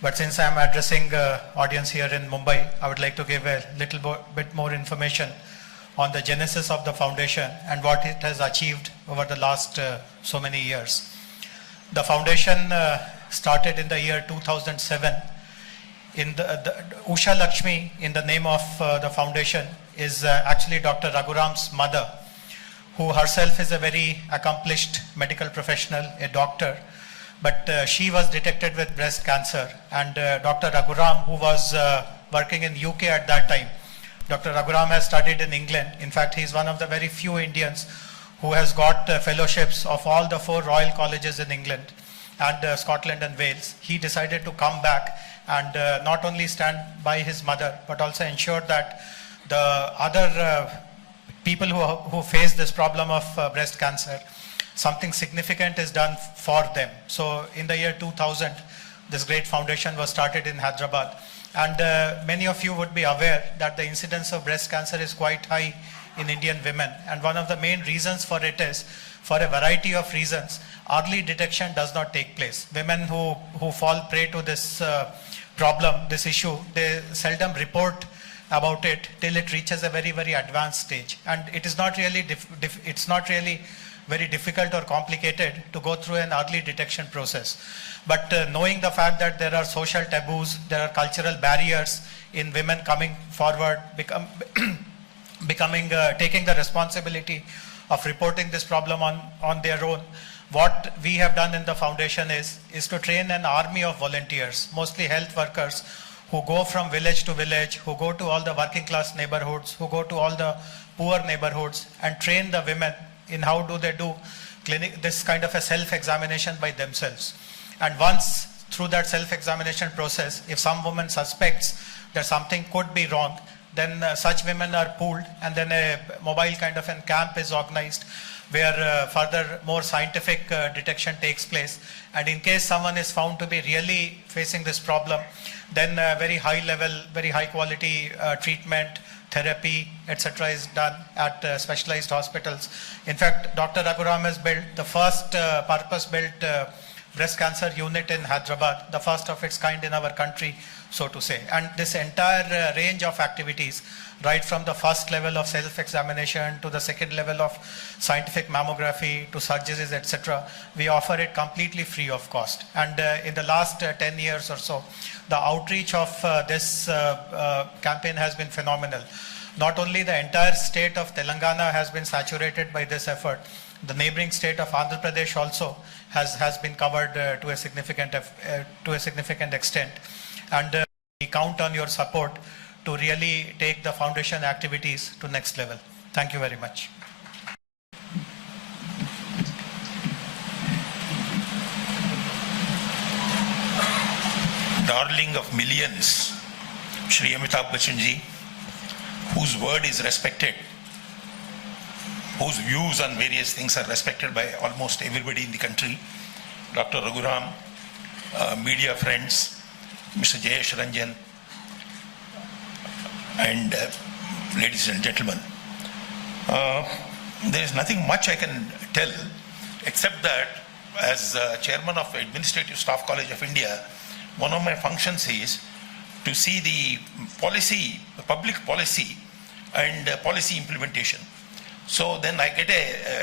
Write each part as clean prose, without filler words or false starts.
But since I'm addressing audience here in Mumbai, I would like to give a little bit more information on the genesis of the foundation and what it has achieved over the last so many years. The foundation started in the year 2007. In the Usha Lakshmi, in the name of the foundation, is actually Dr. Raghuram's mother, who herself is a very accomplished medical professional, a doctor. But she was detected with breast cancer, and Dr. Raghuram, who was working in UK at that time, Dr. Raghuram has studied in England. In fact, he is one of the very few Indians who has got fellowships of all the 4 royal colleges in England and Scotland and Wales. He decided to come back and not only stand by his mother, but also ensure that the other people who face this problem of breast cancer, something significant is done for them. So in the year 2000, this great foundation was started in Hyderabad. And many of you would be aware that the incidence of breast cancer is quite high in Indian women. And one of the main reasons for it is, for a variety of reasons, early detection does not take place. Women who fall prey to this problem, this issue, they seldom report about it till it reaches a very, very advanced stage. And it is not really, very difficult or complicated to go through an early detection process. But knowing the fact that there are social taboos, there are cultural barriers in women coming forward, taking the responsibility of reporting this problem on their own, what we have done in the foundation is to train an army of volunteers, mostly health workers, who go from village to village, who go to all the working class neighborhoods, who go to all the poor neighborhoods and train the women in how do they do this kind of a self-examination by themselves. And once through that self-examination process, if some woman suspects that something could be wrong, then such women are pooled, and then a mobile kind of a camp is organized where further more scientific detection takes place. And in case someone is found to be really facing this problem, then very high level, very high quality treatment, therapy, etc. is done at specialized hospitals. In fact, Dr. Raghuram has built the first purpose-built breast cancer unit in Hyderabad, the first of its kind in our country, so to say. And this entire range of activities, right from the first level of self-examination to the second level of scientific mammography to surgeries, etc., we offer it completely free of cost. And in the last 10 years or so, the outreach of this campaign has been phenomenal. Not only the entire state of Telangana has been saturated by this effort, the neighboring state of Andhra Pradesh also has been covered to a significant extent. And we count on your support to really take the foundation activities to next level. Thank you very much. Darling of millions, Shri Amitabh Bachchan ji, whose word is respected, whose views on various things are respected by almost everybody in the country, Dr. Raghuram, media friends, Mr. Jayesh Ranjan, and ladies and gentlemen. There is nothing much I can tell except that as chairman of Administrative Staff College of India, one of my functions is to see the policy, public policy and policy implementation. So then I get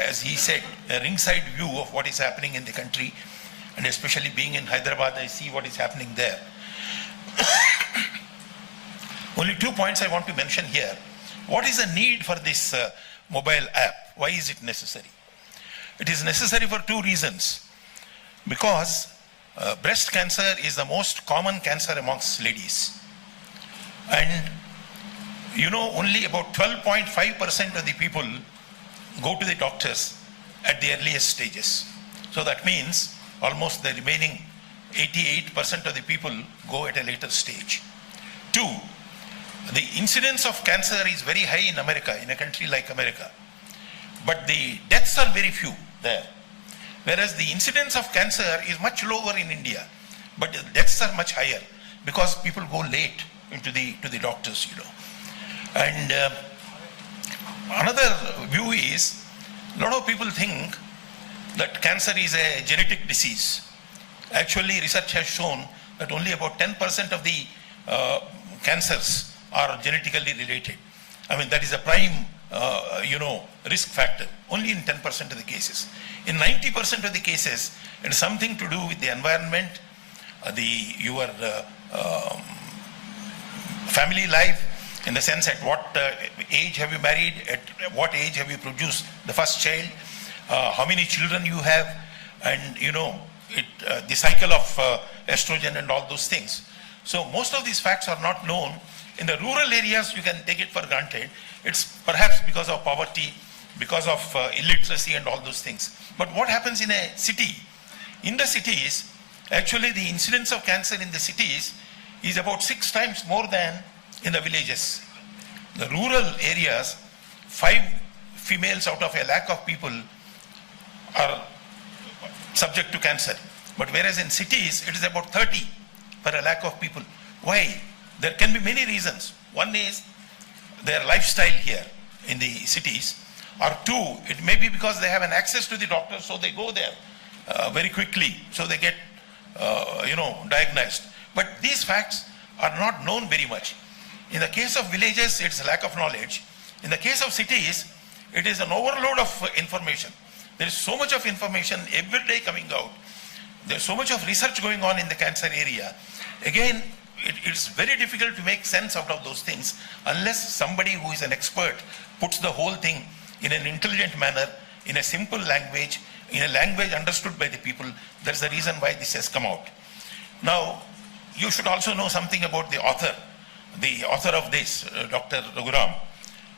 as he said, a ringside view of what is happening in the country, and especially being in Hyderabad, I see what is happening there. Only 2 points I want to mention here. What is the need for this mobile app? Why is it necessary? It is necessary for 2 reasons. Because breast cancer is the most common cancer amongst ladies. And you know, only about 12.5% of the people go to the doctors at the earliest stages. So that means almost the remaining 88% of the people go at a later stage. 2, the incidence of cancer is very high in America, in a country like America. But the deaths are very few there. Whereas the incidence of cancer is much lower in India, but the deaths are much higher because people go late to the doctors, you know. And another view is, a lot of people think that cancer is a genetic disease. Actually, research has shown that only about 10% of the cancers are genetically related. I mean, that is a prime, risk factor, only in 10% of the cases. In 90% of the cases, it is something to do with the environment, your family life, in the sense at what age have you married, at what age have you produced the first child, how many children you have, and the cycle of estrogen and all those things. So most of these facts are not known. In the rural areas, you can take it for granted. It's perhaps because of poverty, because of illiteracy and all those things. But what happens in a city? In the cities, actually the incidence of cancer in the cities is about 6 times more than in the villages. The rural areas, 5 females out of a lakh of people are subject to cancer. But whereas in cities, it is about 30 per a lakh of people. Why? There can be many reasons. One is their lifestyle here in the cities, or 2, it may be because they have an access to the doctor, so they go there very quickly, so they get diagnosed. But these facts are not known very much. In the case of villages, it's a lack of knowledge. In the case of cities, it is an overload of information. There is so much of information every day coming out. There's so much of research going on in the cancer area. Again, it's very difficult to make sense out of those things unless somebody who is an expert puts the whole thing in an intelligent manner, in a simple language, in a language understood by the people. That's the reason why this has come out. Now, you should also know something about the author of this, Dr. Raghuram.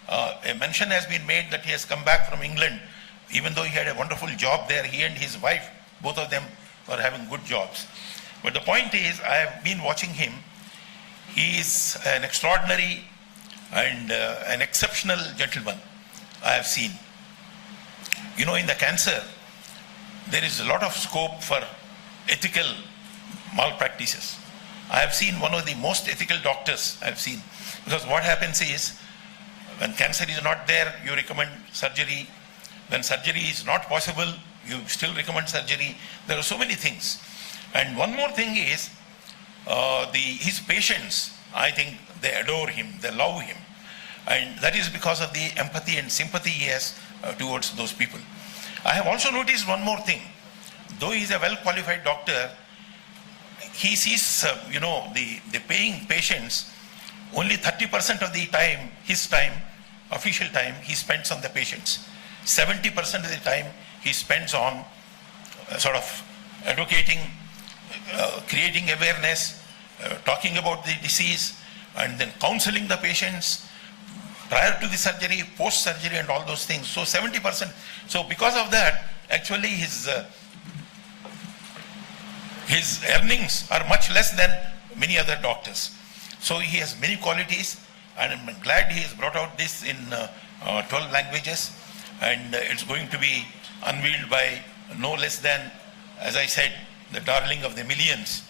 A mention has been made that he has come back from England, even though he had a wonderful job there. He and his wife, both of them were having good jobs. But the point is, I have been watching him. He is an extraordinary and an exceptional gentleman I have seen. You know, in the cancer, there is a lot of scope for ethical malpractices. I have seen one of the most ethical doctors I have seen. Because what happens is, when cancer is not there, you recommend surgery. When surgery is not possible, you still recommend surgery. There are so many things. And one more thing is, his patients, I think they adore him, they love him. And that is because of the empathy and sympathy he has towards those people. I have also noticed one more thing. Though he is a well-qualified doctor, he sees, the paying patients, only 30% of the time, his time, official time, he spends on the patients. 70% of the time, he spends on sort of advocating, creating awareness, talking about the disease, and then counseling the patients, prior to the surgery, post-surgery and all those things. So 70%. So because of that, actually his earnings are much less than many other doctors. So he has many qualities, and I'm glad he has brought out this in 12 languages, and it's going to be unveiled by no less than, as I said, the darling of the millions,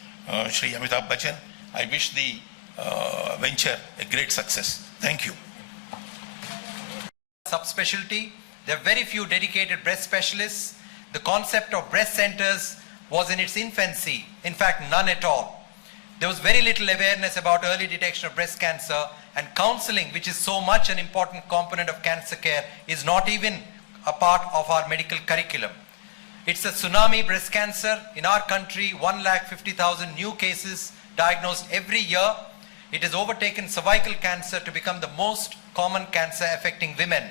Shri Amitabh Bachchan. I wish the venture a great success. Thank you. Subspecialty. There are very few dedicated breast specialists. The concept of breast centers was in its infancy. In fact, none at all. There was very little awareness about early detection of breast cancer, and counseling, which is so much an important component of cancer care, is not even a part of our medical curriculum. It's a tsunami breast cancer. In our country, 150,000 new cases diagnosed every year. It has overtaken cervical cancer to become the most common cancer affecting women.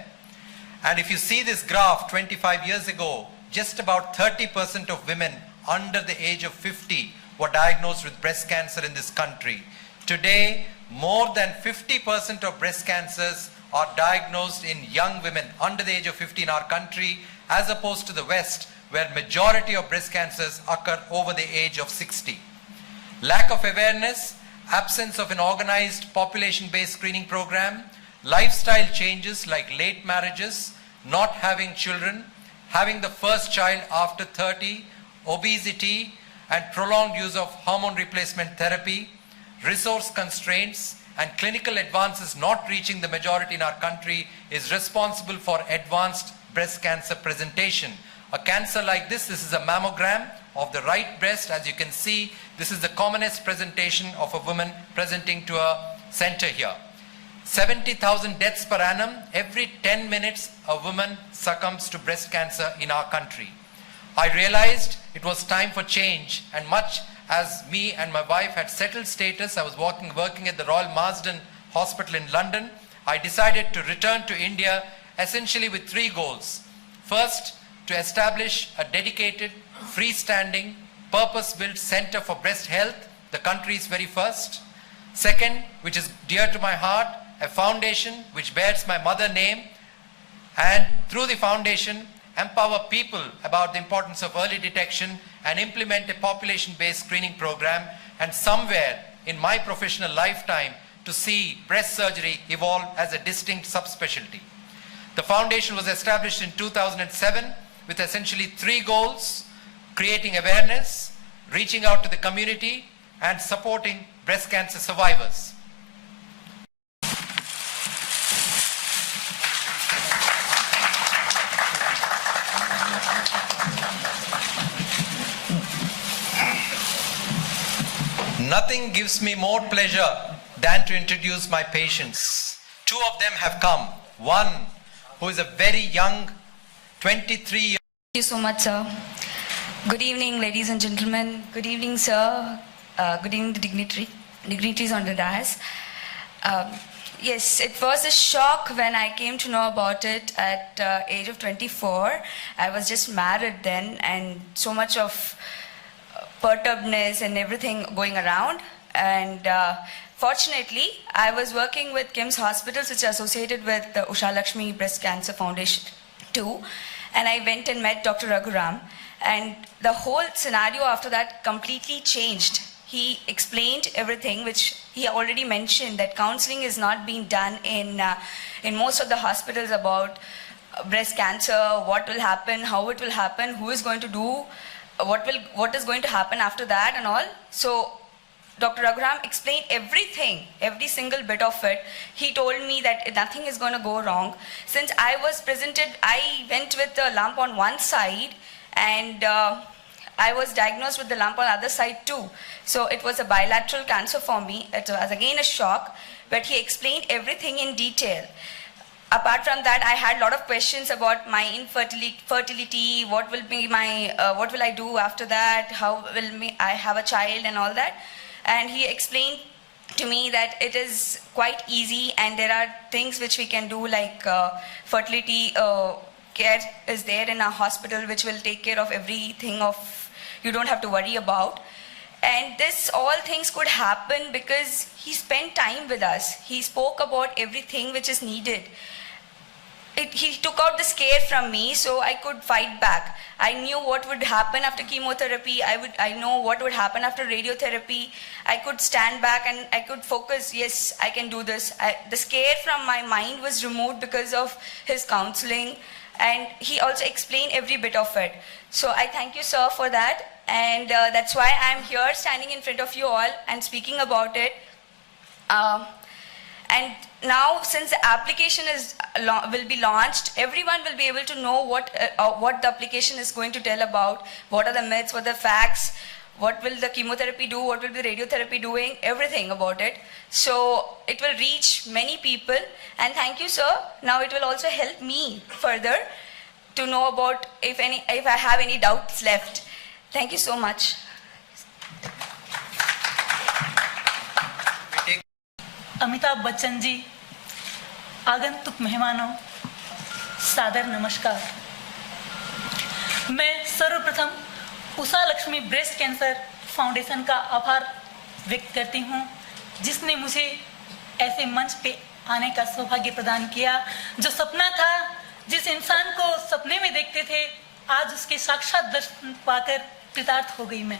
And if you see this graph, 25 years ago, just about 30% of women under the age of 50 were diagnosed with breast cancer in this country. Today, more than 50% of breast cancers are diagnosed in young women under the age of 50 in our country, as opposed to the West, where majority of breast cancers occur over the age of 60. Lack of awareness, absence of an organized population-based screening program, lifestyle changes like late marriages, not having children, having the first child after 30, obesity, and prolonged use of hormone replacement therapy, resource constraints, and clinical advances not reaching the majority in our country is responsible for advanced breast cancer presentation. A cancer like this is a mammogram of the right breast. As you can see, this is the commonest presentation of a woman presenting to a center here. 70,000 deaths per annum. Every 10 minutes, a woman succumbs to breast cancer in our country. I realized it was time for change, and much as me and my wife had settled status, I was working at the Royal Marsden Hospital in London, I decided to return to India essentially with 3 goals. First, to establish a dedicated, freestanding, purpose-built center for breast health, the country's very first. Second, which is dear to my heart, a foundation which bears my mother name, and through the foundation, empower people about the importance of early detection and implement a population-based screening program, and somewhere in my professional lifetime to see breast surgery evolve as a distinct subspecialty. The foundation was established in 2007 with essentially 3 goals: creating awareness, reaching out to the community, and supporting breast cancer survivors. Nothing gives me more pleasure than to introduce my patients. 2 of them have come. One who is a very young 23 years. Thank you so much, sir. Good evening, ladies and gentlemen. Good evening, sir. Good evening, the dignitaries on the dais. Yes, it was a shock when I came to know about it at age of 24. I was just married then, and so much of perturbedness and everything going around. And fortunately, I was working with KIMS hospitals, which are associated with the Usha Lakshmi Breast Cancer Foundation too. And I went and met Dr. Raghuram. And the whole scenario after that completely changed. He explained everything, which he already mentioned, that counseling is not being done in most of the hospitals about breast cancer, what will happen, how it will happen, who is going to do, what is going to happen after that and all. So Dr. Raghuram explained everything, every single bit of it. He told me that nothing is going to go wrong. Since I was presented, I went with a lump on one side, and I was diagnosed with the lump on the other side too. So it was a bilateral cancer for me. It was again a shock, but he explained everything in detail. Apart from that, I had a lot of questions about my fertility, what will be my, what will I do after that, how will I have a child and all that. And he explained to me that it is quite easy, and there are things which we can do, like fertility care is there in our hospital, which will take care of everything you don't have to worry about. And this all things could happen because he spent time with us. He spoke about everything which is needed. He took out the scare from me so I could fight back. I knew what would happen after chemotherapy. I know what would happen after radiotherapy. I could stand back and I could focus, yes, I can do this. The scare from my mind was removed because of his counseling, and he also explained every bit of it. So I thank you, sir, for that. And that's why I'm here standing in front of you all and speaking about it. And now, since the application will be launched, everyone will be able to know what the application is going to tell about, what are the myths, what are the facts, what will the chemotherapy do, what will the radiotherapy doing, everything about it. So it will reach many people. And thank you, sir. Now it will also help me further to know about if I have any doubts left. Thank you so much. Amitabh Bachchan ji, आगंतुक मेहमानों, सादर नमस्कार। मैं सर्वप्रथम Usha Lakshmi breast cancer foundation का आभार व्यक्त करती हूं, जिसने मुझे ऐसे मंच पे आने का सौभाग्य प्रदान किया। जो सपना था, जिस इंसान को सपने में देखते थे, आज उसके साक्षात दर्शन पाकर कृतार्थ हो गई मैं।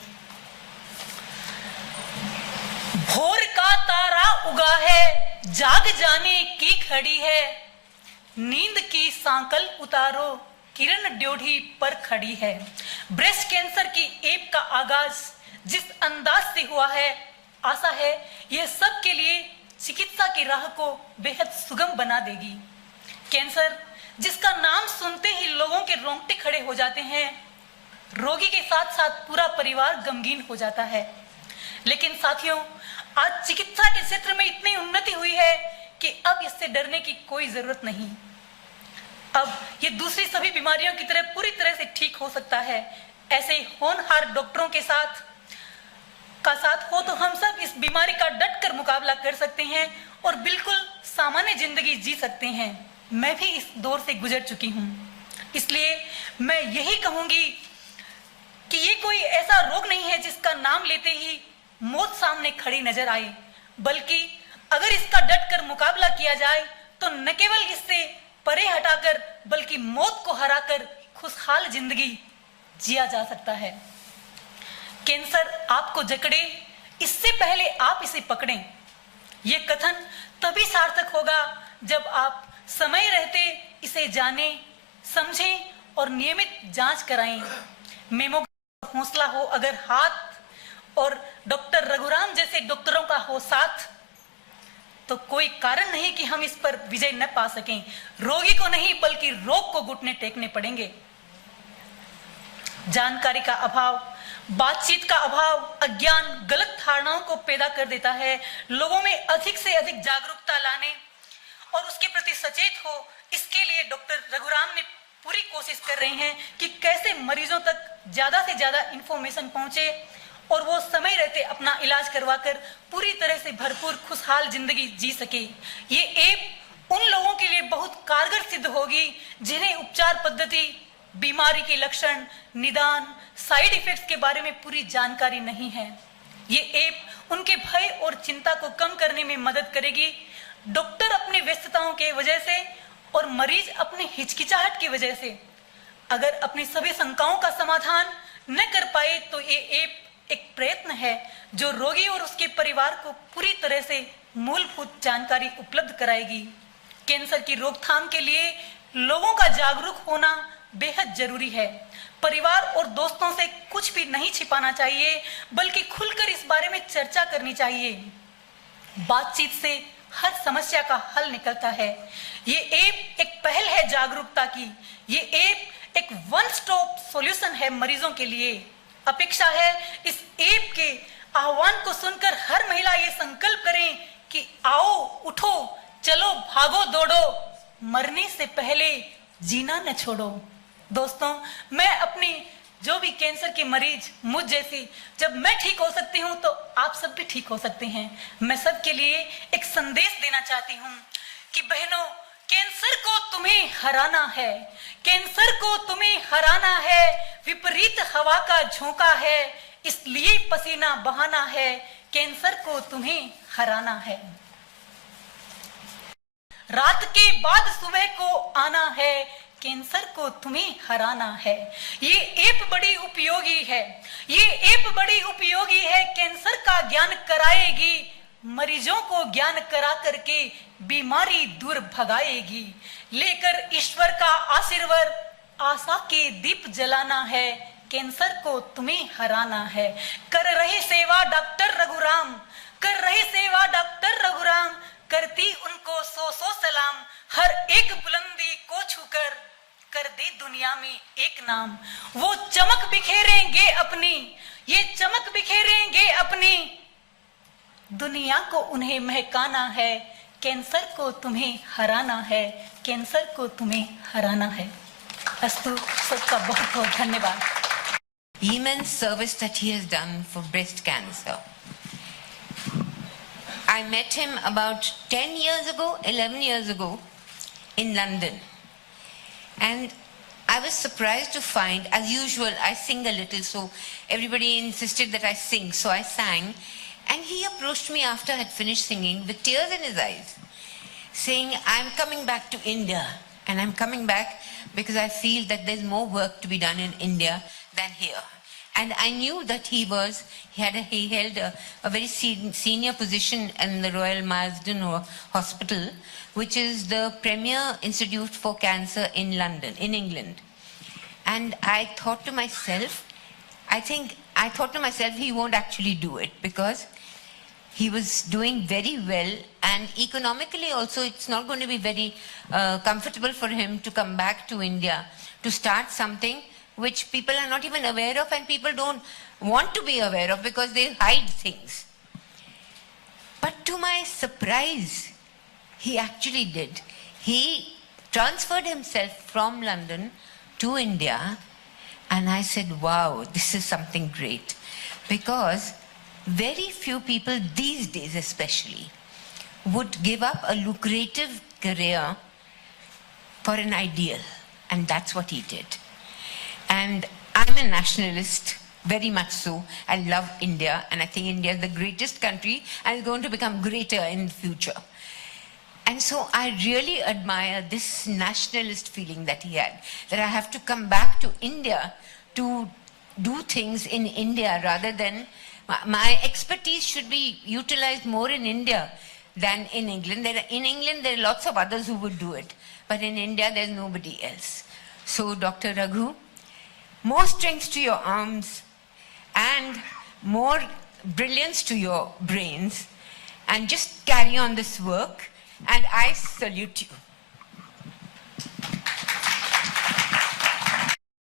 भोर का तारा उगा है, जाग जाने की खड़ी है, नींद की सांकल उतारो, किरण ड्योढ़ी पर खड़ी है। ब्रेस्ट कैंसर की एप का आगाज जिस अंदाज से हुआ है, आशा है यह सबके लिए चिकित्सा की राह को बेहद सुगम बना देगी। कैंसर जिसका नाम सुनते ही लोगों के रोंगटे खड़े हो जाते हैं, रोगी के साथ साथ पूरा परिवार गमगीन हो जाता है। लेकिन साथियों, आज चिकित्सा के क्षेत्र में इतनी उन्नति हुई है कि अब इससे डरने की कोई जरूरत नहीं। अब ये दूसरी सभी बीमारियों की तरह पूरी तरह से ठीक हो सकता है। ऐसे होनहार डॉक्टरों के साथ हो तो हम सब इस बीमारी का डट कर मुकाबला कर सकते हैं और बिल्कुल सामान्य जिंदगी जी सकते हैं। मैं भी इस दौर से गुजर चुकी हूँ, इसलिए मैं यही कहूंगी कि ये कोई ऐसा रोग नहीं है जिसका नाम लेते ही मौत सामने खड़ी नजर आए, बल्कि अगर इसका डट कर मुकाबला किया जाए तो न केवल इससे परे हटाकर बल्कि मौत को हराकर खुशहाल जिंदगी जिया जा सकता है। कैंसर आपको जकड़े इससे पहले आप इसे पकड़ें। ये कथन तभी सार्थक होगा जब आप समय रहते इसे जानें, समझें और नियमित जांच कराएं। मेमोग्राम का हौसला हो अगर हाथ और डॉक्टर रघुराम जैसे डॉक्टरों का हो साथ, तो कोई कारण नहीं कि हम इस पर विजय न पा सकें। रोगी को नहीं बल्कि रोग को घुटने टेकने पड़ेंगे। जानकारी का अभाव, बातचीत का अभाव, अज्ञान गलत धारणाओं को पैदा कर देता है। लोगों में अधिक से अधिक जागरूकता लाने और उसके प्रति सचेत हो, इसके लिए डॉक्टर रघुराम ने पूरी कोशिश कर रहे हैं कि कैसे मरीजों तक ज्यादा से ज्यादा इंफॉर्मेशन पहुंचे और वो समय रहते अपना इलाज करवाकर पूरी तरह से भरपूर खुशहाल जिंदगी जी सके। ये ऐप उन लोगों के लिए बहुत कारगर सिद्ध होगी जिन्हें उपचार पद्धति, बीमारी के लक्षण, निदान, साइड इफेक्ट्स के बारे में पूरी जानकारी नहीं है। ये ऐप उनके भय और चिंता को कम करने में मदद करेगी। डॉक्टर अपनी व्यस्तताओं के वजह से और मरीज अपनी हिचकिचाहट की वजह से अगर अपनी सभी शंकाओं का समाधान न कर पाए तो ये ऐप एक प्रयत्न है जो रोगी और उसके परिवार को पूरी तरह से मूलभूत जानकारी उपलब्ध कराएगी। कैंसर की रोकथाम के लिए लोगों का जागरूक होना बेहद जरूरी है। परिवार और दोस्तों से कुछ भी नहीं छिपाना चाहिए, बल्कि खुलकर इस बारे में चर्चा करनी चाहिए। बातचीत से हर समस्या का हल निकलता है। ये ऐप एक पहल है जागरूकता की। ये ऐप एक वन स्टॉप सॉल्यूशन है मरीजों के लिए। अपेक्षा है इस ऐप के आह्वान को सुनकर हर महिला ये संकल्प करें कि आओ, उठो, चलो, भागो, दौड़ो, मरने से पहले जीना न छोड़ो। दोस्तों, मैं अपनी जो भी कैंसर के मरीज मुझ जैसी, जब मैं ठीक हो सकती हूँ तो आप सब भी ठीक हो सकते हैं। मैं सबके लिए एक संदेश देना चाहती हूँ कि बहनों, कैंसर को तुम्हें हराना है, कैंसर को तुम्हें हराना है। विपरीत हवा का झोंका है, इसलिए पसीना बहाना है, कैंसर को तुम्हें हराना है। रात के बाद सुबह को आना है, कैंसर को तुम्हें हराना है। ये ऐप बड़ी उपयोगी है, ये ऐप बड़ी उपयोगी है, कैंसर का ज्ञान कराएगी, मरीजों को ज्ञान करा करके बीमारी दूर भगाएगी। लेकर ईश्वर का आशीर्वाद आशा के दीप जलाना है, कैंसर को तुम्हें हराना है। कर रहे सेवा डॉक्टर रघुराम, कर रहे सेवा डॉक्टर रघुराम, करती उनको सौ सौ सलाम। हर एक बुलंदी को छूकर कर दे दुनिया में एक नाम। वो चमक बिखेरेंगे अपनी, ये चमक बिखेरेंगे अपनी, दुनिया को उन्हें महकाना है, कैंसर को तुम्हें हराना है, कैंसर को तुम्हें हराना है। अस्तु, सबका बहुत बहुत धन्यवाद। Immense service that he has done for breast cancer. I met him about 10 years ago, 11 years ago in London. And I was surprised to find, as usual, I sing a little, so everybody insisted that I sing, so I sang. And he approached me after I had finished singing with tears in his eyes, saying, I'm coming back to India. And I'm coming back because I feel that there's more work to be done in India than here. And I knew that he held a very senior position in the Royal Marsden Hospital, which is the premier institute for cancer in London, in England. And I thought to myself, he won't actually do it because he was doing very well, and economically also it's not going to be very comfortable for him to come back to India to start something which people are not even aware of and people don't want to be aware of because they hide things. But to my surprise, he actually did. He transferred himself from London to India, and I said, wow, this is something great. Because very few people these days especially would give up a lucrative career for an ideal, and that's what he did. And I'm a nationalist, very much so. I love India, and I think India is the greatest country and is going to become greater in the future. And so I really admire this nationalist feeling that he had, that I have to come back to India to do things in India rather than, my expertise should be utilized more in India than in England. In England, there are lots of others who would do it, but in India, there's nobody else. So, Dr. Raghu, more strength to your arms and more brilliance to your brains, and just carry on this work, and I salute you.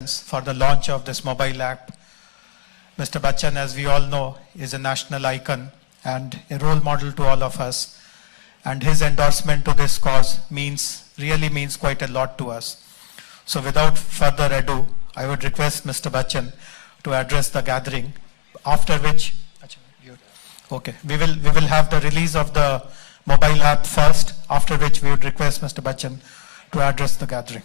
For the launch of this mobile app, Mr. Bachchan, as we all know, is a national icon and a role model to all of us, and his endorsement to this cause really means quite a lot to us. So without further ado, I would request Mr. Bachchan to address the gathering, after which, okay, we will have the release of the mobile app first, after which we would request Mr. Bachchan to address the gathering.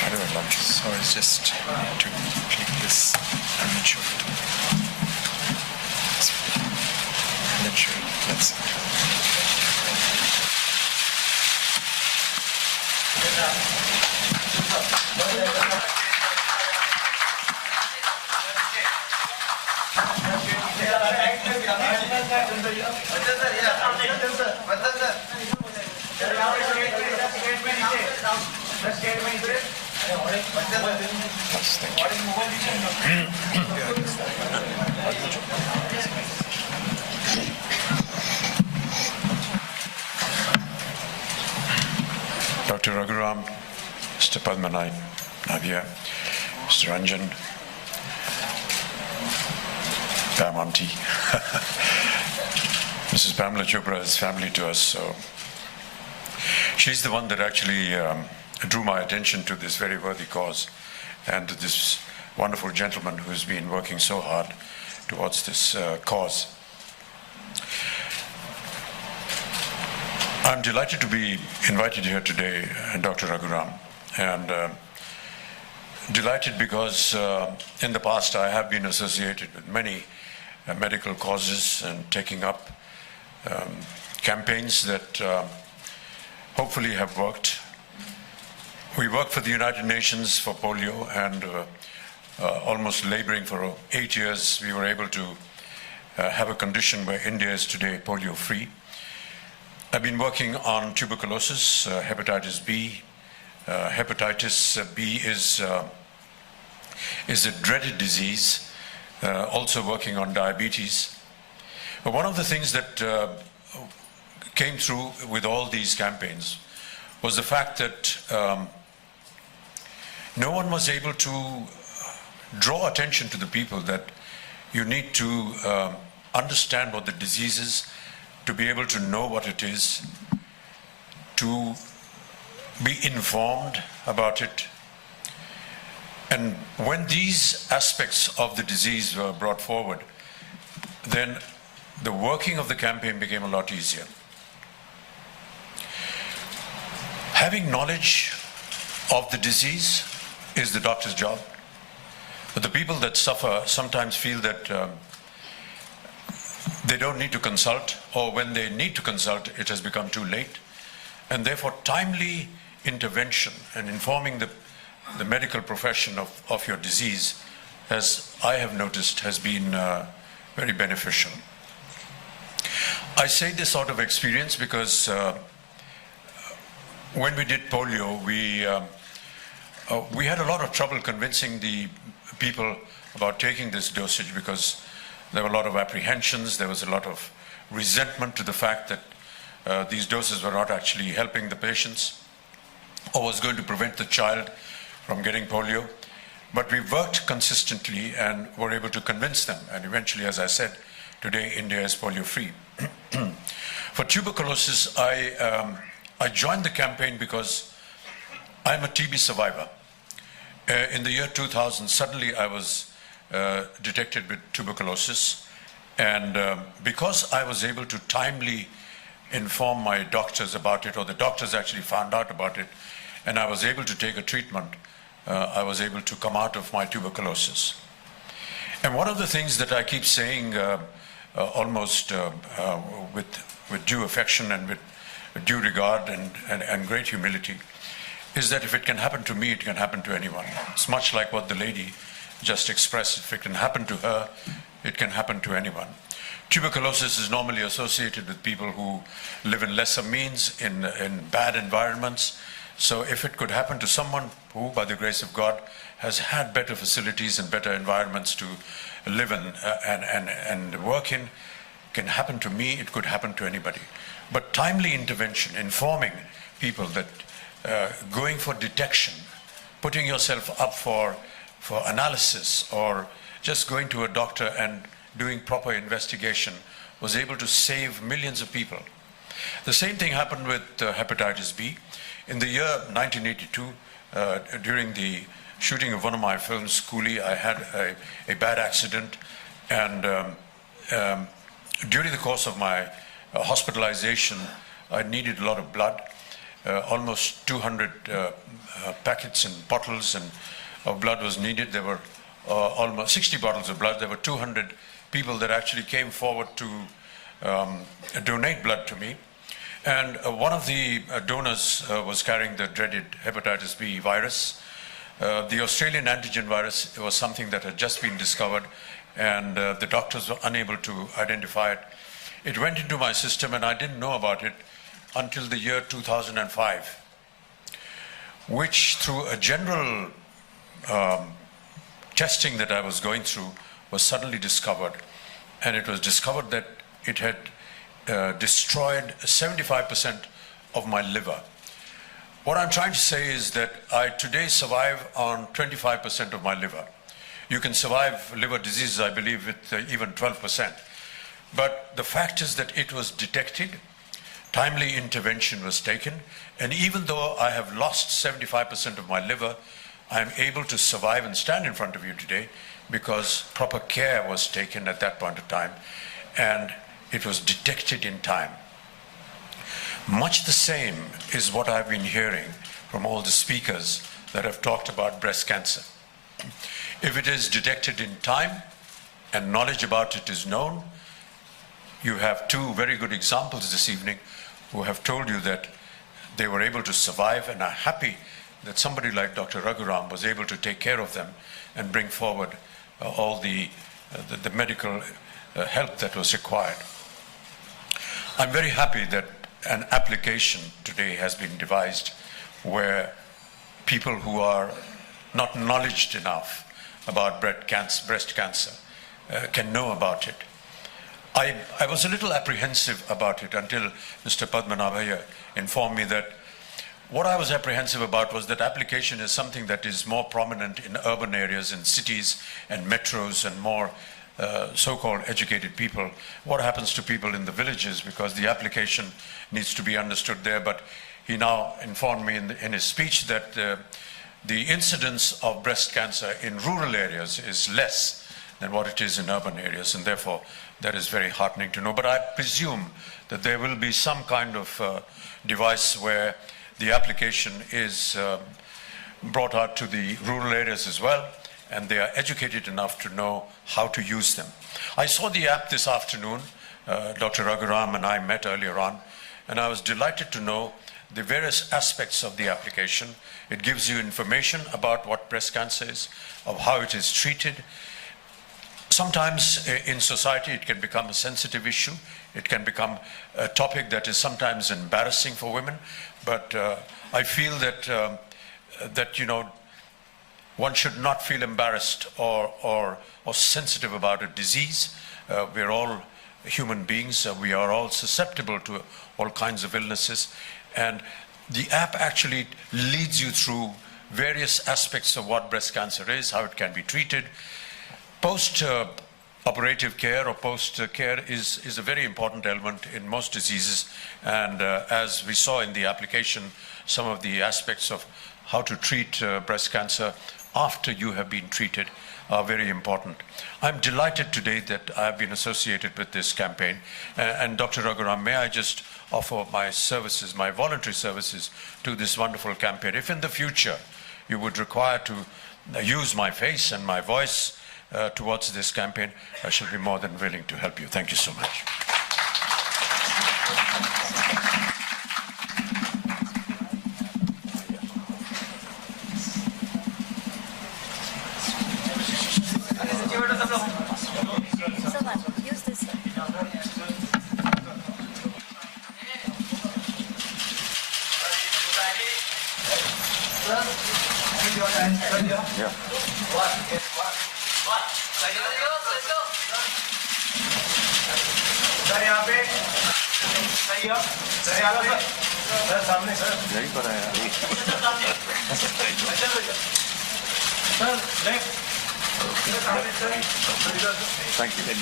How do I launch? So it's just to click this and then show it. And then show it. Let's see. Dr. Raghuram, Mr. Padmanai, Navya, Mr. Ranjan, Pam Auntie. Mrs. Pamela Chopra is family to us, so she's the one that actually drew my attention to this very worthy cause and to this wonderful gentleman who's been working so hard towards this cause. I'm delighted to be invited here today, Dr. Raghuram, and delighted because in the past I have been associated with many medical causes and taking up campaigns that hopefully have worked. We work for the United Nations for polio, and almost laboring for 8 years, we were able to have a condition where India is today polio-free. I've been working on tuberculosis, hepatitis B. Hepatitis B is a dreaded disease, also working on diabetes. But one of the things that came through with all these campaigns was the fact that no one was able to draw attention to the people that you need to understand what the disease is, to be able to know what it is, to be informed about it. And when these aspects of the disease were brought forward, then the working of the campaign became a lot easier. Having knowledge of the disease is the doctor's job, but the people that suffer sometimes feel that they don't need to consult, or when they need to consult, it has become too late. And therefore, timely intervention and informing the medical profession of your disease, as I have noticed, has been very beneficial. I say this out of experience because when we did polio, we had a lot of trouble convincing the people about taking this dosage, because there were a lot of apprehensions, there was a lot of resentment to the fact that these doses were not actually helping the patients or was going to prevent the child from getting polio. But we worked consistently and were able to convince them, and eventually, as I said, today India is polio-free. For tuberculosis, I joined the campaign because I'm a TB survivor. In the year 2000, suddenly I was detected with tuberculosis, and because I was able to timely inform my doctors about it, or the doctors actually found out about it, and I was able to take a treatment, I was able to come out of my tuberculosis. And one of the things that I keep saying almost with due affection and with due regard and great humility is that if it can happen to me, it can happen to anyone. It's much like what the lady just expressed. If it can happen to her, it can happen to anyone. Tuberculosis is normally associated with people who live in lesser means, in bad environments. So if it could happen to someone who, by the grace of God, has had better facilities and better environments to live in and work in, can happen to me, it could happen to anybody. But timely intervention, informing people that going for detection, putting yourself up for analysis, or just going to a doctor and doing proper investigation was able to save millions of people. The same thing happened with hepatitis B. In the year 1982, during the shooting of one of my films, Coolie, I had a bad accident, and during the course of my hospitalization, I needed a lot of blood. Almost 200 packets and bottles of blood was needed. There were almost 60 bottles of blood. There were 200 people that actually came forward to donate blood to me. And one of the donors was carrying the dreaded hepatitis B virus. The Australian antigen virus was something that had just been discovered, and the doctors were unable to identify it. It went into my system, and I didn't know about it until the year 2005, which through a general testing that I was going through was suddenly discovered. And it was discovered that it had destroyed 75% of my liver. What I'm trying to say is that I today survive on 25% of my liver. You can survive liver diseases, I believe, with even 12%. But the fact is that it was detected, timely intervention was taken, and even though I have lost 75% of my liver, I am able to survive and stand in front of you today because proper care was taken at that point of time, and it was detected in time. Much the same is what I've been hearing from all the speakers that have talked about breast cancer. If it is detected in time and knowledge about it is known, you have two very good examples this evening who have told you that they were able to survive and are happy that somebody like Dr. Raghuram was able to take care of them and bring forward all the medical help that was required. I'm very happy that an application today has been devised where people who are not knowledgeable enough about breast cancer can know about it. I was a little apprehensive about it until Mr. Padmanabhaya informed me that what I was apprehensive about was that application is something that is more prominent in urban areas, in cities and metros and more so-called educated people. What happens to people in the villages, because the application needs to be understood there. But he now informed me in his speech that the incidence of breast cancer in rural areas is less than what it is in urban areas, and therefore that is very heartening to know. But I presume that there will be some kind of device where the application is brought out to the rural areas as well, and they are educated enough to know how to use them. I saw the app this afternoon. Dr. Raghuram and I met earlier on, and I was delighted to know the various aspects of the application. It gives you information about what breast cancer is, of how it is treated. Sometimes in society it can become a sensitive issue. It can become a topic that is sometimes embarrassing for women. But I feel that you know, one should not feel embarrassed or sensitive about a disease. We're all human beings. We are all susceptible to all kinds of illnesses. And the app actually leads you through various aspects of what breast cancer is, how it can be treated. Post-operative care or post-care is a very important element in most diseases. And as we saw in the application, some of the aspects of how to treat breast cancer after you have been treated are very important. I'm delighted today that I have been associated with this campaign. And Dr. Raghuram, may I just offer my services, my voluntary services to this wonderful campaign. If in the future you would require to use my face and my voice towards this campaign, I shall be more than willing to help you. Thank you so much. Thank you.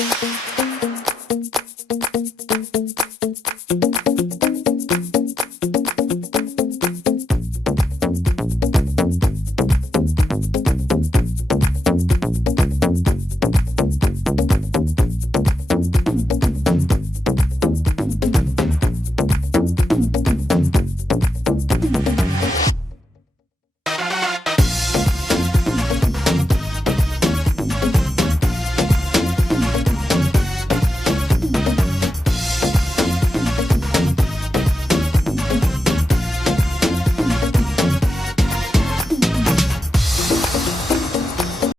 you.